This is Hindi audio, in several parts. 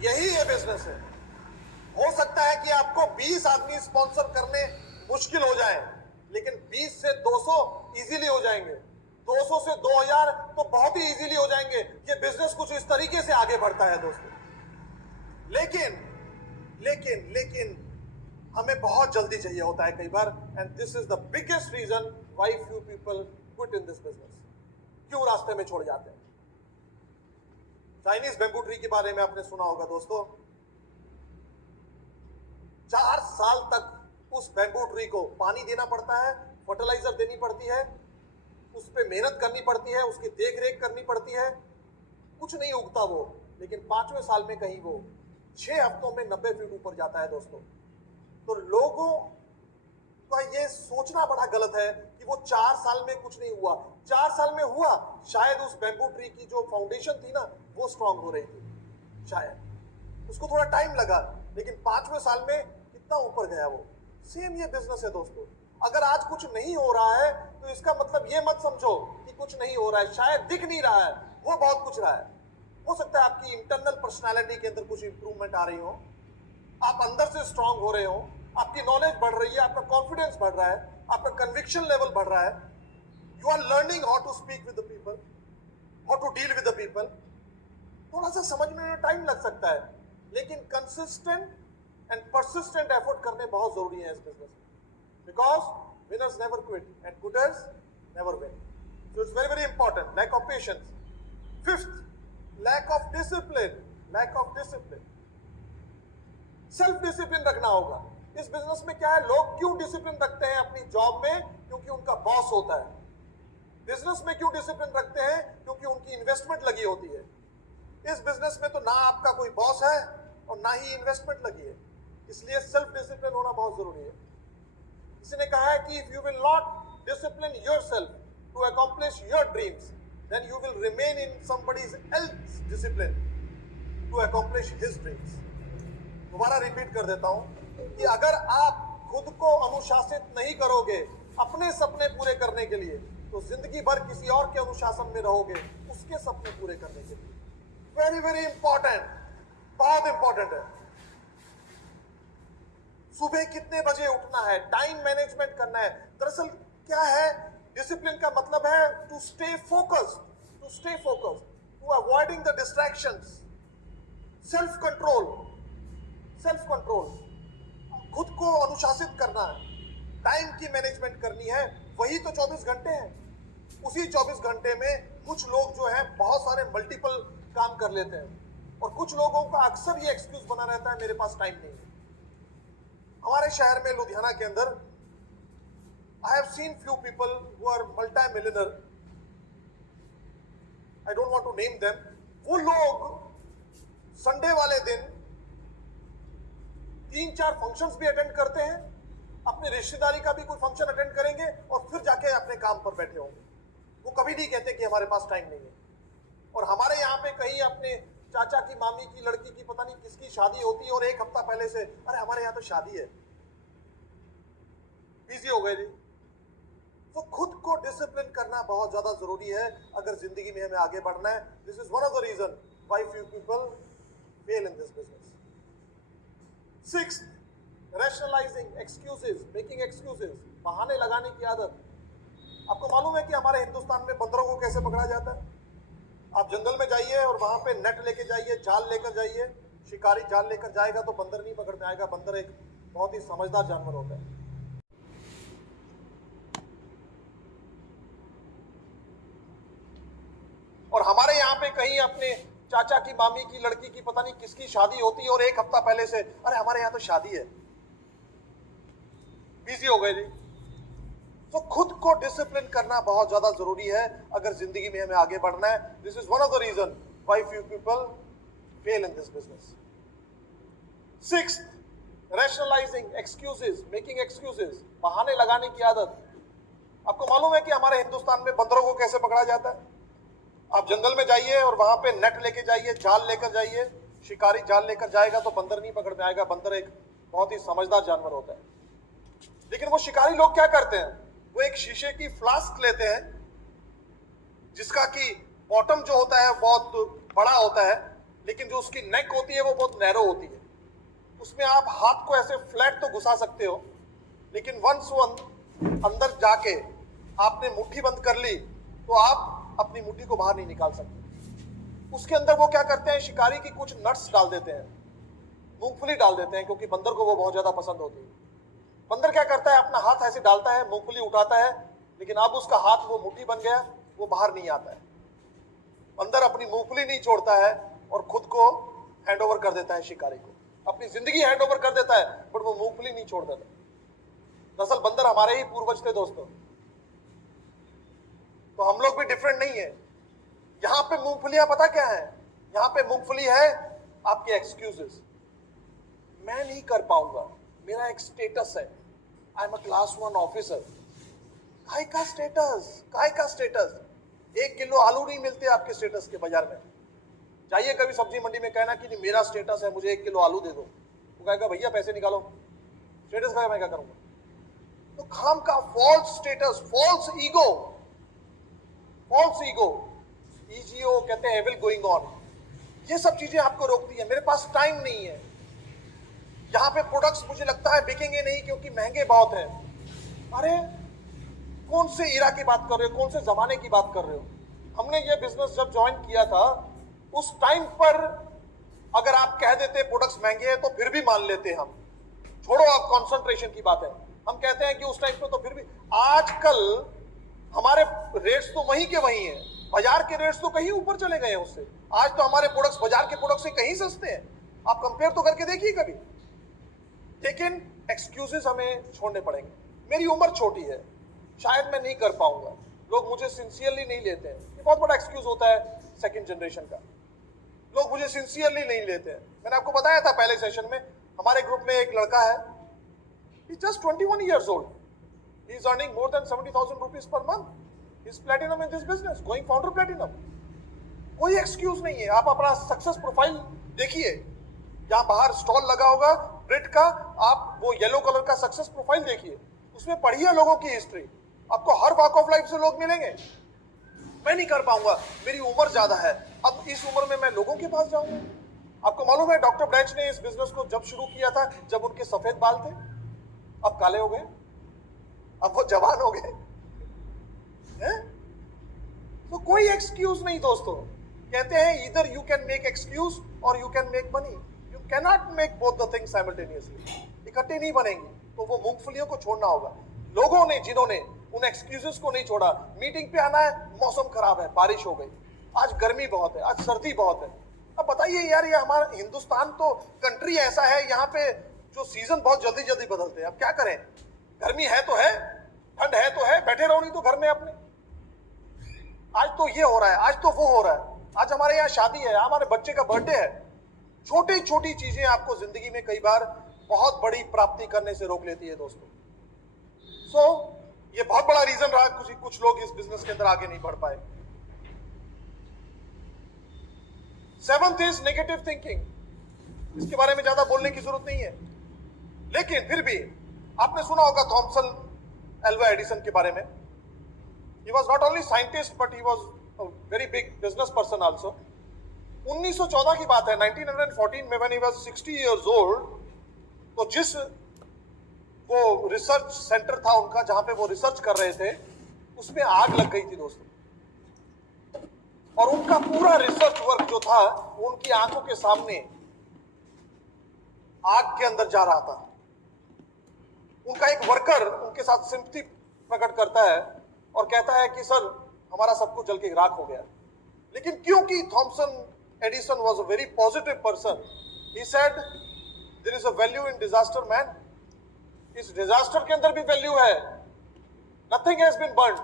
यही ये बिजनेस है। हो सकता है कि आपको 20 आदमी स्पॉन्सर करने मुश्किल हो जाए, लेकिन 20 से 200 इजीली हो जाएंगे, 200 से 2000 तो बहुत ही इजीली हो जाएंगे। ये बिजनेस कुछ इस तरीके से आगे बढ़ता है दोस्तों। लेकिन लेकिन लेकिन हमें बहुत जल्दी चाहिए होता है कई बार, and this is the biggest reason why few people quit in this business. क्यों रास्ते में छोड़ जाते हैं? चाइनीज बैम्बू ट्री के बारे में आपने सुना होगा दोस्तों। 4 साल तक उस बैम्बू ट्री को पानी देना पड़ता है, फर्टिलाइजर देनी पड़ती है, उस पर मेहनत करनी पड़ती है, उसकी देख रेख करनी पड़ती है, कुछ नहीं उगता वो। लेकिन 5वें साल में कहीं वो 6 हफ्तों में 90 फीट ऊपर जाता है दोस्तों। तो लोगों का ये सोचना बड़ा गलत है कि वो 4 साल में कुछ नहीं हुआ। 4 साल में हुआ, शायद उस बैम्बू ट्री की जो फाउंडेशन थी ना वो स्ट्रांग हो रही थी, शायद उसको थोड़ा टाइम लगा, लेकिन 5वें साल में कितना ऊपर गया वो। सेम ये बिजनेस है दोस्तों। अगर आज कुछ नहीं हो रहा है तो इसका मतलब ये मत समझो कि कुछ नहीं हो रहा है, शायद दिख नहीं रहा है, वो बहुत कुछ रहा है। हो सकता है आपकी इंटरनल पर्सनालिटी के अंदर कुछ इंप्रूवमेंट आ रही हो, आप अंदर से स्ट्रांग हो रहे हो, आपकी नॉलेज बढ़ रही है, आपका कॉन्फिडेंस बढ़ रहा है, आपका कन्विक्शन लेवल बढ़ रहा है, you are learning how to speak with the people, how to deal with the people. थोड़ा सा समझने में टाइम लग सकता है, लेकिन कंसिस्टेंट एंड परसिस्टेंट एफर्ट करने बहुत जरूरी है इस बिजनेस में, because winners never quit and quitters never win. So it's very very important. Lack of patience. 5th, lack of discipline. Lack of discipline, self discipline रखना होगा। इस बिजनेस में क्या है, लोग क्यों डिसिप्लिन रखते हैं अपनी जॉब में? क्योंकि उनका बॉस होता है। बिजनेस में क्यों डिसिप्लिन रखते हैं? क्योंकि उनकी इन्वेस्टमेंट लगी होती है। इस बिजनेस में तो ना आपका कोई बॉस है और ना ही इन्वेस्टमेंट लगी है, इसलिए सेल्फ डिसिप्लिन होना बहुत जरूरी है। किसी ने कहा है कि if you will not discipline yourself to accomplish your dreams, then you will remain in somebody else discipline to accomplish his dreams. दोबारा रिपीट कर देता हूं कि अगर आप खुद को अनुशासित नहीं करोगे अपने सपने पूरे करने के लिए, तो जिंदगी भर किसी और के अनुशासन में रहोगे उसके सपने पूरे करने के लिए। वेरी वेरी इंपॉर्टेंट, बहुत इंपॉर्टेंट है। सुबह कितने बजे उठना है, टाइम मैनेजमेंट करना है। दरअसल क्या है, डिसिप्लिन का मतलब है to stay focused, to stay focused, to avoiding the distractions, self control, self control, खुद को अनुशासित करना है, टाइम की मैनेजमेंट करनी है। वही तो 24 घंटे हैं। उसी 24 घंटे में कुछ लोग जो है बहुत सारे मल्टीपल काम कर लेते हैं, और कुछ लोगों का अक्सर ये एक्सक्यूज बना रहता है, मेरे पास टाइम नहीं है। हमारे शहर में लुधियाना के अंदर I have seen few people who are multi millionaire, I don't want to name them. वो लोग संडे वाले दिन 3-4 फंक्शंस भी अटेंड करते हैं, अपने रिश्तेदारी का भी कोई फंक्शन अटेंड करेंगे और फिर जाके अपने काम पर बैठे होंगे। वो कभी नहीं कहते कि हमारे पास टाइम नहीं है। और हमारे यहाँ पे कहीं अपने चाचा की मामी की लड़की की पता नहीं किसकी शादी होती है और 1 हफ्ता पहले से अरे हमारे यहाँ तो शादी है, बिजी हो गए जी। तो खुद को डिसिप्लिन करना बहुत ज्यादा जरूरी है अगर जिंदगी में हमें आगे बढ़ना है। This is one of the reason why few people fail in this business. 6th, rationalising excuses, making excuses, बहाने लगाने की आदत। आपको मालूम है कि हमारे हिंदुस्तान में बंदरों को कैसे पकड़ा जाता है? आप जंगल में जाइए और वहां पे नेट लेके जाइए, जाल लेकर जाइए। शिकारी जाल लेकर जाएगा तो बंदर नहीं पकड़ में आएगा। बंदर एक बहुत ही समझदार जानवर होता है। और हमारे यहाँ पे कहीं अपने चाचा की मामी की लड़की की पता नहीं किसकी शादी होती है और 1 हफ्ता पहले से अरे हमारे यहाँ तो शादी है, बिजी हो गए जी। तो खुद को डिसिप्लिन करना बहुत ज्यादा जरूरी है अगर जिंदगी में हमें आगे बढ़ना है। This is one of the reason why few people fail in this business. 6th, rationalising excuses, making excuses, बहाने लगाने की आदत। आपको मालूम है कि हमारे हिंदुस्तान में बंदरों को कैसे पकड़ा जाता है? आप जंगल में जाइए और वहां पे नेट लेके जाइए, जाल लेकर जाइए। शिकारी जाल लेकर जाएगा तो बंदर नहीं पकड़ में आएगा। बंदर एक बहुत ही समझदार जानवर होता है। लेकिन वो शिकारी लोग क्या करते हैं, वो एक शीशे की फ्लास्क लेते हैं जिसका कि बॉटम जो होता है बहुत बड़ा होता है, लेकिन जो उसकी नेक होती है वो बहुत नैरो होती है। उसमें आप हाथ को ऐसे फ्लैट तो घुसा सकते हो, लेकिन वंस वो अंदर जाके आपने मुट्ठी बंद कर ली तो आप अपनी मुट्ठी को बाहर नहीं निकाल सकते। उसके अंदर वो क्या करते हैं, शिकारी की कुछ नट्स डाल देते हैं, मूंगफली डाल देते हैं, क्योंकि बंदर को वो बहुत ज्यादा पसंद होती है। बंदर क्या करता है, अपना हाथ ऐसे डालता है, मूंगफली उठाता है, लेकिन अब उसका हाथ वो मुट्ठी बन गया, वो बाहर नहीं आता है। बंदर अपनी मूंगफली नहीं छोड़ता है और खुद को हैंड ओवर कर देता है शिकारी को, अपनी जिंदगी हैंड ओवर कर देता है, बट वो मूंगफली नहीं छोड़ देता। दरअसल बंदर हमारे ही पूर्वज थे दोस्तों, तो हम लोग भी डिफरेंट नहीं है। यहां पे मूंगफलियां पता क्या है, यहां पे मूंगफली है आपके एक्सक्यूजेस। मैं नहीं कर पाऊंगा, मेरा एक स्टेटस है, I am a class 1 officer. काय का स्टेटस, काय का स्टेटस? 1 किलो आलू नहीं मिलते आपके स्टेटस के बाजार में। जाइए कभी सब्जी मंडी में, कहना कि नहीं मेरा स्टेटस है, मुझे 1 किलो आलू दे दो, वो कहेगा भैया पैसे निकालो, स्टेटस का मैं क्या करूंगा? तो खाम का false status, false ego, false ego, EGO कहते हैं एविल गोइंग ऑन, ये सब चीजें आपको रोकती है। मेरे पास टाइम नहीं है, यहाँ पे प्रोडक्ट्स मुझे लगता है बिकेंगे नहीं क्योंकि महंगे बहुत हैं। अरे कौन से इरा की बात कर रहे हो, कौन से जमाने की बात कर रहे हो? हमने ये बिजनेस जब ज्वाइन किया था उस टाइम पर अगर आप कह देते प्रोडक्ट्स महंगे हैं तो फिर भी मान लेते हम, छोड़ो आप कंसंट्रेशन की बात है, हम कहते हैं कि उस टाइम पे तो फिर भी। आजकल हमारे रेट्स तो वहीं के वहीं हैं, बाजार के रेट्स तो कहीं ऊपर चले गए हैं उससे। आज तो हमारे प्रोडक्ट्स बाजार के प्रोडक्ट्स से कहीं सस्ते हैं, आप कंपेयर तो करके देखिए कभी। लेकिन एक्सक्यूजेस हमें छोड़ने पड़ेंगे। मेरी उम्र छोटी है, शायद मैं नहीं कर पाऊंगा, लोग मुझे सिंसियरली नहीं लेते हैं, ये बहुत बड़ा एक्सक्यूज होता है सेकंड जनरेशन का, लोग मुझे सिंसियरली नहीं लेते हैं। मैंने आपको बताया था पहले सेशन में, हमारे ग्रुप में एक लड़का है, ही just 21 years old, he is earning more than 70,000 rupees per month, he is platinum in this business, going founder platinum। कोई एक्सक्यूज नहीं है। आप अपना सक्सेस प्रोफाइल देखिए, जहां बाहर स्टॉल लगा होगा ब्रेड का, आप वो येलो कलर का सक्सेस प्रोफाइल देखिए, उसमें पढ़िए लोगों की हिस्ट्री, आपको हर वॉक ऑफ लाइफ से लोग मिलेंगे। मैं नहीं कर पाऊंगा, मेरी उम्र ज्यादा है, अब इस उम्र में मैं लोगों के पास जाऊंगा। आपको मालूम है डॉक्टर ब्रैच ने इस बिजनेस को जब शुरू किया था जब उनके सफेद बाल थे, अब काले हो गए, अब वो जवान हो गए हैं? तो कोई एक्सक्यूज नहीं दोस्तों। कहते हैं इधर यू कैन मेक एक्सक्यूज और you can make money, you can not make both the things simultaneously, इकट्ठे नहीं बनेंगे। तो वो मूंगफलियों को छोड़ना होगा। लोगों ने जिन्होंने उन एक्सक्यूजेस को नहीं छोड़ा, मीटिंग पे आना है, मौसम खराब है, बारिश हो गई, आज गर्मी बहुत है, आज सर्दी बहुत है। अब बताइए यार, ये हमारा हिंदुस्तान तो कंट्री ऐसा है, यहाँ पे जो सीजन बहुत जल्दी जल्दी बदलते हैं, अब क्या करें? गर्मी है तो है, ठंड है तो है, बैठे रहो नहीं तो घर में अपने। आज तो ये हो रहा है, आज तो वो हो रहा है, आज हमारे यहाँ शादी है, हमारे बच्चे का बर्थडे है। छोटी छोटी चीजें आपको जिंदगी में कई बार बहुत बड़ी प्राप्ति करने से रोक लेती है दोस्तों। ये बहुत बड़ा रीजन रहा कुछ लोग इस बिजनेस के अंदर आगे नहीं बढ़ पाए। 7th इज नेगेटिव थिंकिंग, इसके बारे में ज्यादा बोलने की जरूरत नहीं है, लेकिन फिर भी आपने सुना होगा थॉमसन एल्वा एडिसन के बारे में। He was not only scientist but he was a very big business person also। 1914 की बात है, 1914 में when he was 60 years old, तो जिस वो रिसर्च सेंटर था उनका जहां पे वो रिसर्च कर रहे थे, उसमें आग लग गई थी दोस्तों, और उनका पूरा रिसर्च वर्क जो था उनकी आंखों के सामने आग के अंदर जा रहा था। उनका एक वर्कर उनके साथ सिंपैथी प्रकट करता है और कहता है कि सर हमारा सब कुछ जल के राख हो गया। लेकिन क्योंकि Thomson Edison was a very positive person, he said there is a value in disaster man. इस डिजास्टर के अंदर भी वैल्यू है, नथिंग हैज बीन बर्न्ड।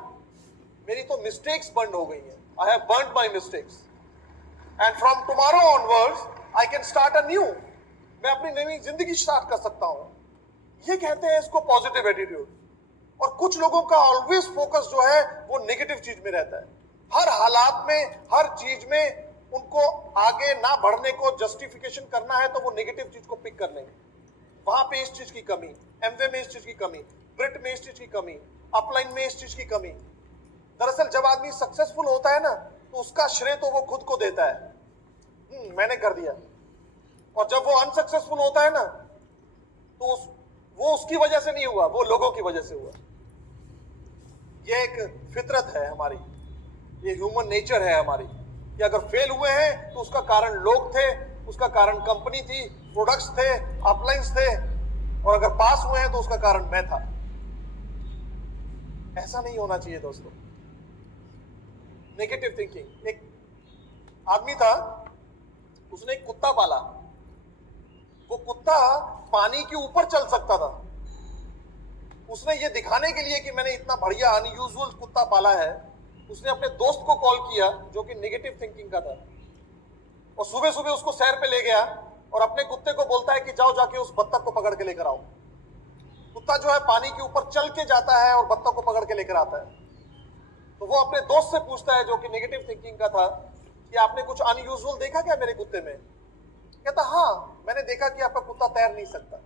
मेरी तो मिस्टेक्स बर्न हो गई हैं, I have burned my mistakes and from tomorrow onwards I can start a new. मैं अपनी नई जिंदगी स्टार्ट कर सकता हूं, ये कहते हैं इसको पॉजिटिव एटीट्यूड। और कुछ लोगों का ऑलवेज फोकस जो है वो नेगेटिव चीज में रहता है, हर हालात में, हर चीज में उनको आगे ना बढ़ने को जस्टिफिकेशन करना है तो वो नेगेटिव चीज को पिक कर लेंगे। वहां पे इस चीज की कमी, एमवे में इस चीज की कमी, ब्रिट में इस चीज की कमी, अपलाइन में इस चीज की कमी। दरअसल जब आदमी सक्सेसफुल होता है ना तो उसका श्रेय तो वो खुद को देता है। मैंने कर दिया। और जब वो अनसक्सेसफुल होता है ना, तो वो उसकी वजह से नहीं हुआ, वो लोगों की वजह से हुआ। ये एक फितरत है हमारी, ये ह्यूमन नेचर है हमारी, कि अगर फेल हुए हैं तो उसका कारण लोग थे, उसका कारण कंपनी थी, प्रोडक्ट्स थे, अपलाइंस थे, और अगर पास हुए हैं तो उसका कारण मैं था। ऐसा नहीं होना चाहिए दोस्तों। Negative thinking. एक आदमी था, उसने एक कुत्ता पाला। वो कुत्ता पानी के ऊपर चल सकता था। उसने ये दिखाने के लिए कि मैंने इतना बढ़िया अनयूजुअल कुत्ता पाला है, उसने अपने दोस्त को कॉल किया जो कि नेगेटिव थिंकिंग का था, और सुबह सुबह उसको सैर पे ले गया और अपने कुत्ते को बोलता है कि जाओ जाके उस बत्तख को पकड़ के लेकर आओ। कुत्ता जो है पानी के ऊपर चल के जाता है और बत्तख को पकड़ के लेकर आता है। तो वो अपने दोस्त से पूछता है जो कि नेगेटिव थिंकिंग का था कि आपने कुछ अनयूजुअल देखा क्या मेरे कुत्ते में? कहता हाँ, मैंने देखा कि आपका कुत्ता तैर नहीं सकता।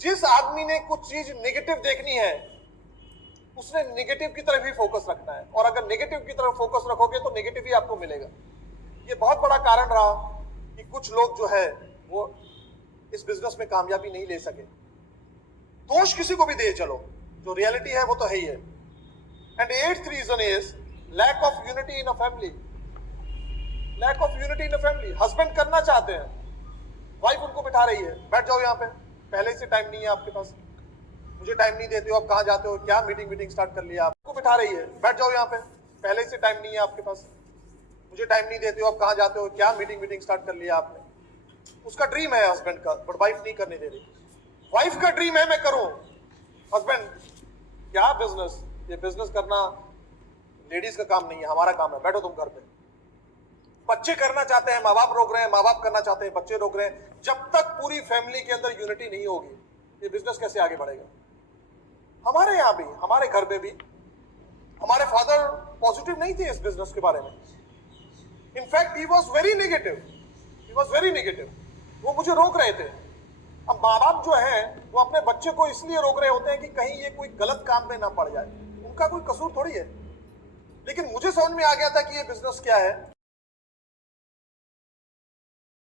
जिस आदमी ने कुछ चीज नेगेटिव देखनी है, उसने नेगेटिव की तरफ ही फोकस रखना है, और अगर नेगेटिव की तरफ फोकस रखोगे तो नेगेटिव ही आपको मिलेगा। ये बहुत बड़ा कारण रहा कि कुछ लोग जो है वो इस बिजनेस में कामयाबी नहीं ले सके। दोष किसी को भी दे चलो, जो रियलिटी है वो तो है ही है। And eighth reason is lack of unity in a family. Lack of unity in a family. Husband करना चाहते हैं, वाइफ उनको बिठा रही है, बैठ जाओ यहाँ पे, पहले से टाइम नहीं है आपके पास, मुझे टाइम नहीं देते हो, आप कहाँ जाते हो, क्या मीटिंग स्टार्ट कर लिया, आपको बिठा रही है, बैठ जाओ यहाँ पे, पहले से टाइम नहीं है आपके पास, मुझे टाइम नहीं देते हो, आप कहाँ जाते हो, क्या मीटिंग स्टार्ट कर लिया आपने। उसका ड्रीम है हस्बैंड का, बट वाइफ नहीं करने दे रही। वाइफ का ड्रीम है मैं करूं, हस्बैंड क्या बिजनेस, ये बिजनेस करना लेडीज का काम नहीं है, हमारा काम है, बैठो तुम घर पे। बच्चे करना चाहते हैं, माँ बाप रोक रहे हैं, माँ बाप करना चाहते हैं, बच्चे रोक रहे हैं। जब तक पूरी फैमिली के अंदर यूनिटी नहीं होगी, ये बिजनेस कैसे आगे बढ़ेगा। हमारे यहाँ भी, हमारे घर में भी हमारे फादर पॉजिटिव नहीं थे इस बिजनेस के बारे में। In fact he was very negative, he was very negative. वो मुझे रोक रहे थे। अब माँ बाप जो है वो अपने बच्चे को इसलिए रोक रहे होते हैं कि कहीं ये कोई गलत काम में ना पड़ जाए, उनका कोई कसूर थोड़ी है। लेकिन मुझे समझ में आ गया था कि ये बिजनेस क्या है,